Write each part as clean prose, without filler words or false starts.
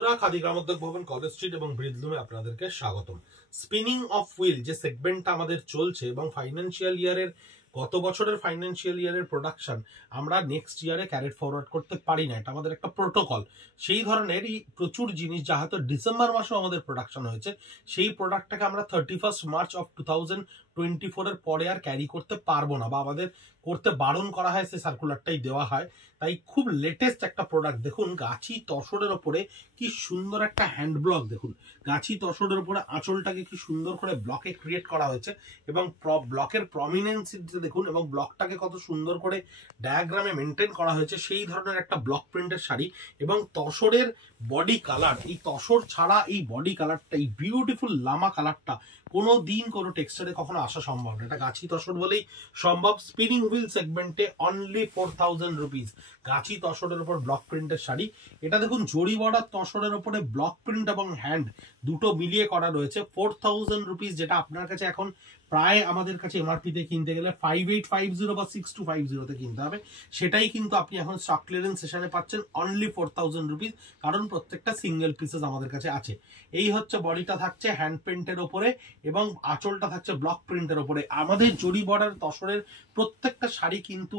খাদি গ্রামোদ্যোগ ভবন, college street এবং ব্রিজলুমে আপনাদেরকে স্বাগতম। স্পিনিং অফ হুইল যে সেগমেন্টটা আমাদের চলছে এবং ফাইন্যান্সিয়াল ইয়ারের গত বছরের ফাইন্যান্সিয়াল ইয়ারের প্রোডাকশন আমরা নেক্সট ইয়ারে ক্যারিড ফরওয়ার্ড করতে পারি না, এটা আমাদের একটা প্রোটোকল। সেই ধরনেরই প্রচুর জিনিস যা হয়তো ডিসেম্বর মাসেও আমাদের প্রোডাকশন হয়েছে, সেই প্রোডাক্টটাকে আমরা 31 মার্চ অফ 2024 পরে আর ক্যারি করতে পারবো না, বা আমাদের করতে বারণ করা হয়, সেই সার্কুলারটাই দেওয়া হয়। তাই খুব লেটেস্ট একটা প্রোডাক্ট দেখুন, গাছি তসরের ওপরে কি সুন্দর একটা হ্যান্ড ব্লক। দেখুন গাছি তসরের উপরে আঁচলটাকে কি সুন্দর করে ব্লকে ক্রিয়েট করা হয়েছে এবং ব্লকের প্রমিনেন্স দেখুন, এবং ব্লকটাকে কত সুন্দর করে ডায়াগ্রামে মেনটেন করা হয়েছে। সেই ধরনের একটা ব্লক প্রিন্টের শাড়ি এবং তসরের বডি কালার, এই তসর ছাড়া এই বডি কালারটা, এই বিউটিফুল লামা কালারটা কোনো দিন কোনো টেক্সচারে কখনো আসা সম্ভব না। এটা গাছি তসর বলেই সম্ভব। স্পিনিং হুইল সেগমেন্টে অনলি 4000 রুপিস গাছি তসরের উপর ব্লক প্রিন্টের শাড়ি। এটা দেখুন জরি বর্ডার তসরের উপরে ব্লক প্রিন্ট এবং হ্যান্ড দুটো মিলিয়ে করা রয়েছে। 4000 রুপিস, যেটা আপনার কাছে এখন প্রায় আমাদের কাছে এমআরপিতে কিনতে গেলে 5850 বা 6250 কিনতে হবে, সেটাই কিন্তু আপনি এখন স্টক ক্লিয়ারেন্স সেশনে পাচ্ছেন অনলি 4000 রুপিস, কারণ প্রত্যেকটা সিঙ্গেল পিসেস আমাদের কাছে আছে। এই হচ্ছে বডিটা থাকছে হ্যান্ড প্রিন্টের ওপরে এবং আঁচলটা থাকছে ব্লক প্রিন্টের ওপরে। আমাদের জরি বর্ডার তসরের প্রত্যেকটা শাড়ি কিন্তু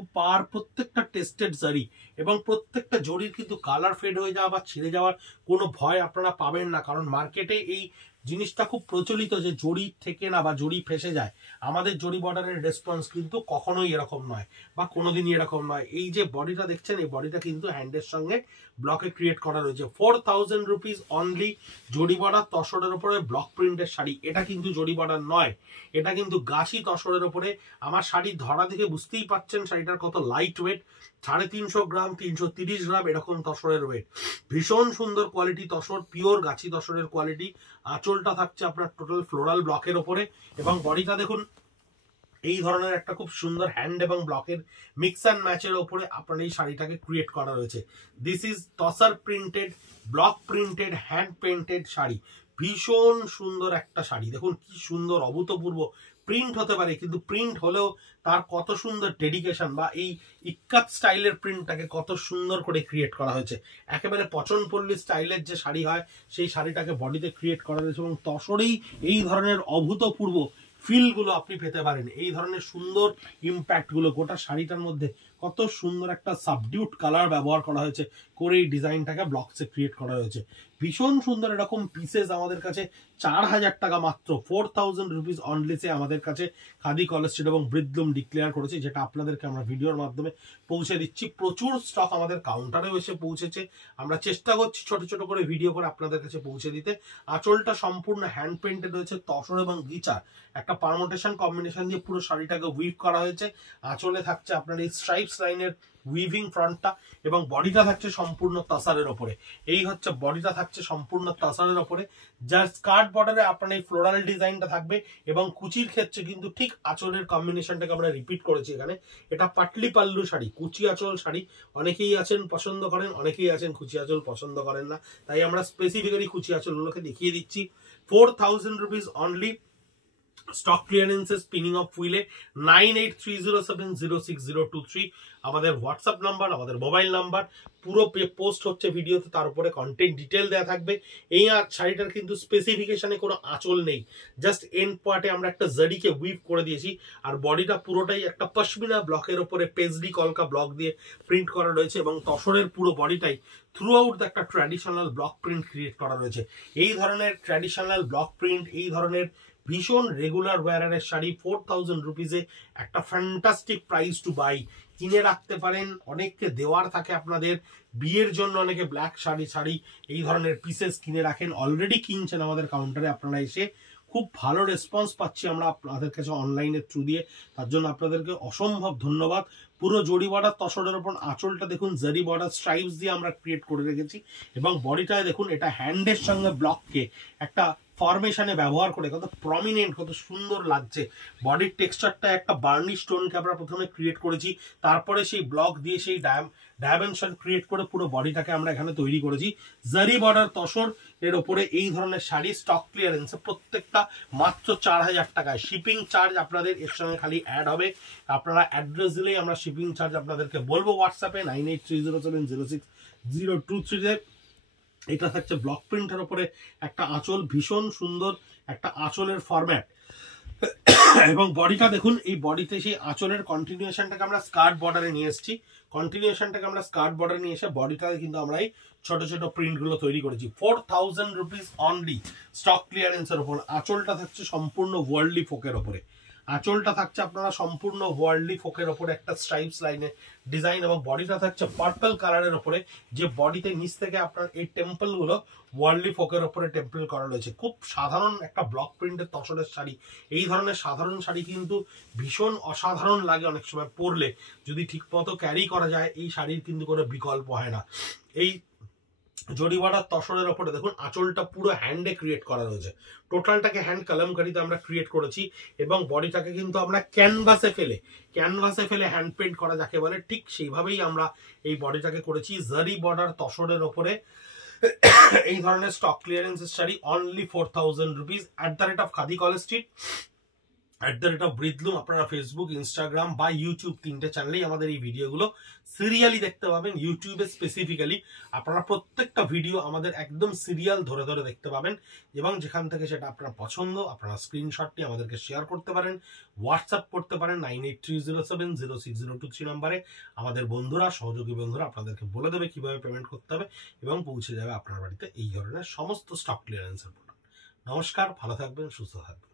প্রত্যেকটা টেস্টেড জারি এবং প্রত্যেকটা জরির কিন্তু কালার ফেড হয়ে যাওয়া বা ছিঁড়ে যাওয়ার কোনো ভয় আপনারা পাবেন না, কারণ মার্কেটে এই জিনিসটা খুব প্রচলিত যে জরি থেকে না বা জরি ফেসে যায়। আমাদের জরি বর্ডারের রেসপন্স কিন্তু কখনোই এরকম নয় বা কোনোদিনই এরকম নয়। এই যে বডিটা দেখছেন, এই বডিটা কিন্তু হ্যান্ডের সঙ্গে ব্লকে ক্রিয়েট করা রয়েছে। 4000 রুপিস অনলি জরি বর্ডার তসরের উপরে ব্লক প্রিন্টের শাড়ি। এটা কিন্তু জরি বর্ডার নয়, এটা কিন্তু গাছি তসরের উপরে। আমার শাড়ির ধরা দেখে বুঝতেই পাচ্ছেন শাড়িটার কত লাইট ওয়েট, 350 গ্রাম 330 গ্রাম এরকম তসরের ওয়েট। ভীষণ সুন্দর কোয়ালিটি তসর, পিওর গাছি তসরের কোয়ালিটি। আঁচলটা থাকছে আপনার টোটাল ফ্লোরাল ব্লকের ওপরে এবং বডিটা দেখুন এই ধরনের একটা খুব সুন্দর হ্যান্ড এবং ব্লকের মিক্স অ্যান্ড ম্যাচের ওপরে আপনার এই শাড়িটাকে ক্রিয়েট করা রয়েছে। This is tussar printed, block printed, hand painted sari. ভীষণ সুন্দর একটা শাড়ি, দেখুন কি সুন্দর অভূতপূর্ব প্রিন্ট হতে পারে, কিন্তু প্রিন্ট হলেও তার কত সুন্দর ডেডিকেশন, বা এই ইক্কাত স্টাইলের প্রিন্টটাকে কত সুন্দর করে ক্রিয়েট করা হয়েছে। একেবারে পচনপল্লী স্টাইলের যে শাড়ি হয়, সেই শাড়িটাকে বডিতে ক্রিয়েট করা হয়েছে এবং তসরেই এই ধরনের অভূতপূর্ব ফিলগুলো আপনি পেতে পারেন। এই ধরনের সুন্দর ইম্প্যাক্টগুলো গোটা শাড়িটার মধ্যে কত সুন্দর একটা সাবডিউট কালার ব্যবহার করা হয়েছে করে এই ডিজাইনটাকে ব্লকসে ক্রিয়েট করা হয়েছে। ভীষণ সুন্দর এরকম পিসেস আমাদের কাছে 4000 টাকা মাত্র 4000 রুপিস অনলিসে আমাদের কাছে খাদি, কলেজ স্ট্রিট এবং ব্রিজলুম ডিক্লেয়ার করেছে, যেটা আপনাদেরকে আমরা ভিডিওর মাধ্যমে পৌঁছে দিচ্ছি। প্রচুর স্টক আমাদের কাউন্টারেও এসে পৌঁছেছে, আমরা চেষ্টা করছি ছোট ছোট করে ভিডিও করে আপনাদের কাছে পৌঁছে দিতে। আঁচলটা সম্পূর্ণ হ্যান্ড পেন্টেড হয়েছে, তসর এবং গিচা একটা পারমোটেশন কম্বিনেশন দিয়ে পুরো শাড়িটাকে উইভ করা হয়েছে। আঁচলে থাকছে আপনার এই স্ট্রাইপস লাইনের উইভিং ফ্রন্টটা এবং বডিটা থাকছে সম্পূর্ণ তাসারের ওপরে। এই হচ্ছে বডিটা থাকছে সম্পূর্ণ তাসারের ওপরে, যার স্কার্ট বর্ডারে আপনার এই ফ্লোরাল ডিজাইনটা থাকবে এবং কুচির ক্ষেত্রে কিন্তু ঠিক আঁচলের কম্বিনেশনটাকে আমরা রিপিট করেছি এখানে। এটা পাটলি পাল্লু শাড়ি, কুচি আঁচল শাড়ি। অনেকেই আছেন পছন্দ করেন, অনেকেই আছেন কুচি আঁচল পছন্দ করেন না, তাই আমরা স্পেসিফিক্যালি কুচি আঁচলগুলোকে দেখিয়ে দিচ্ছি। 4000 রুপিস অনলি স্টক ক্লিয়ারেন্সে স্পিনিং অফ হুইলে। 9830706023 আমাদের হোয়াটসঅ্যাপ নাম্বার, আমাদের মোবাইল নাম্বার। পুরো পোস্ট হচ্ছে ভিডিওতে, তার উপরে কন্টেন্ট ডিটেল দেওয়া থাকবে। এই শাড়িটার কিন্তু স্পেসিফিকেশনে কোনো আঁচল নেই, জাস্ট এন্ড পার্টে আমরা একটা জারিকে উইভ করে দিয়েছি, আর বডিটা পুরোটাই একটা পশমিনা ব্লকের ওপরে পেজলি কলকা ব্লক দিয়ে প্রিন্ট করা রয়েছে এবং তসরের পুরো বডিটাই থ্রু আউট একটা ট্র্যাডিশনাল ব্লক প্রিন্ট ক্রিয়েট করা রয়েছে। এই ধরনের ট্র্যাডিশনাল ব্লক প্রিন্ট, এই ধরনের ভীষণ রেগুলার ওয়ারের শাড়ি 4000 রুপিসে একটা ফ্যান্টাস্টিক প্রাইস টু বাই। কিনে রাখতে পারেন, অনেককে দেওয়ার থাকে আপনাদের বিয়ের জন্য, অনেকে ব্ল্যাক শাড়ি এই ধরনের পিসেস কিনে রাখেন, অলরেডি কিনছেন আমাদের কাউন্টারে আপনারা এসে। খুব ভালো রেসপন্স পাচ্ছি আমরা আপনাদের কাছে অনলাইনের থ্রু দিয়ে, তার জন্য আপনাদেরকে অসম্ভব ধন্যবাদ। পুরো জরি বর্ডার তসরের ওপর আঁচলটা দেখুন জারি বর্ডার স্ট্রাইপস দিয়ে আমরা ক্রিয়েট করে রেখেছি এবং বডিটায় দেখুন এটা হ্যান্ডের সঙ্গে ব্লককে একটা ফরমেশনে ব্যবহার করে কত প্রমিনেন্ট, কত সুন্দর লাগছে। বডির টেক্সচারটা একটা বার্নি স্টোনকে আমরা প্রথমে ক্রিয়েট করেছি, তারপরে সেই ব্লক দিয়ে সেই ডাইমেনশন ক্রিয়েট করে পুরো বডিটাকে আমরা এখানে তৈরি করেছি। জারি বর্ডার তসর এর ওপরে এই ধরনের শাড়ি স্টক ক্লিয়ারেন্সে প্রত্যেকটা মাত্র 4000 টাকায়। শিপিং চার্জ আপনাদের এর সঙ্গে খালি অ্যাড হবে, আপনারা অ্যাড্রেস দিলেই আমরা শিপিং চার্জ আপনাদেরকে বলবো। হোয়াটসঅ্যাপে 9830706023 এটা থাকছে ব্লক প্রিন্টের উপরে একটা আঁচল, ভীষণ সুন্দর একটা আঁচলের ফরম্যাট। এবং বডিটা দেখুন, এই বডিতে সেই আঁচলের কন্টিনিউশনটাকে আমরা স্কার্ট বর্ডারে নিয়ে এসেছি। কন্টিনিউশনটাকে আমরা স্কার্ট বর্ডারে নিয়ে এসে বডিটাকে কিন্তু আমরা এই ছোট ছোট প্রিন্টগুলো তৈরি করেছি। 4000 রুপিস অনলি স্টক ক্লিয়ারেন্সের উপর। আঁচলটা থাকছে সম্পূর্ণ ওয়ার্ল্ডলি ফোকের ওপরে। আঁচলটা থাকছে আপনারা সম্পূর্ণ ওয়ার্ল্ডলি ফোকের ওপরে একটা স্ট্রাইপস লাইনে ডিজাইন, এবং বডিটা থাকছে পার্পল কালারের ওপরে, যে বডিতে নিচ থেকে আপনার এই টেম্পল গুলো ওয়ার্ল্ডলি ফোকের ওপরে টেম্পল করা রয়েছে। খুব সাধারণ একটা ব্লক প্রিন্টের তসরের শাড়ি। এই ধরনের সাধারণ শাড়ি কিন্তু ভীষণ অসাধারণ লাগে অনেক সময় পরলে, যদি ঠিক মতো ক্যারি করা যায় এই শাড়ির কিন্তু কোনো বিকল্প হয় না। এই জরিওয়ালার তসরের ওপরে দেখুন আঁচলটা পুরো হ্যান্ডে ক্রিয়েট করা রয়েছে, টোটালটাকে হ্যান্ড কলমকারিতে আমরা ক্রিয়েট করেছি, এবং বডিটাকে কিন্তু আমরা ক্যানভাসে ফেলে হ্যান্ড পেন্ট করা যাকে বলে, ঠিক সেইভাবেই আমরা এই বডিটাকে করেছি। জারি বর্ডার তসরের ওপরে এই ধরনের স্টক ক্লিয়ারেন্সের sari only 4000 rupees. @Khadi college street, @ব্রিদলুম। আপনারা ফেসবুক, ইনস্টাগ্রাম বা ইউটিউব তিনটে চ্যানেলেই আমাদের এই ভিডিওগুলো সিরিয়ালি দেখতে পাবেন। ইউটিউবে স্পেসিফিক্যালি আপনারা প্রত্যেকটা ভিডিও আমাদের একদম সিরিয়াল ধরে ধরে দেখতে পাবেন, এবং যেখান থেকে সেটা আপনার পছন্দ আপনারা স্ক্রিনশট নিয়ে আমাদেরকে শেয়ার করতে পারেন, হোয়াটসঅ্যাপ করতে পারেন 9830706023 নম্বরে। আমাদের বন্ধুরা, সহযোগী বন্ধুরা আপনাদেরকে বলে দেবে কিভাবে পেমেন্ট করতে হবে, এবং পৌঁছে যাবে আপনার বাড়িতে এই ধরনের সমস্ত স্টক ক্লিয়ারেন্সের প্রোডাক্ট। নমস্কার, ভালো থাকবেন, সুস্থ থাকবেন।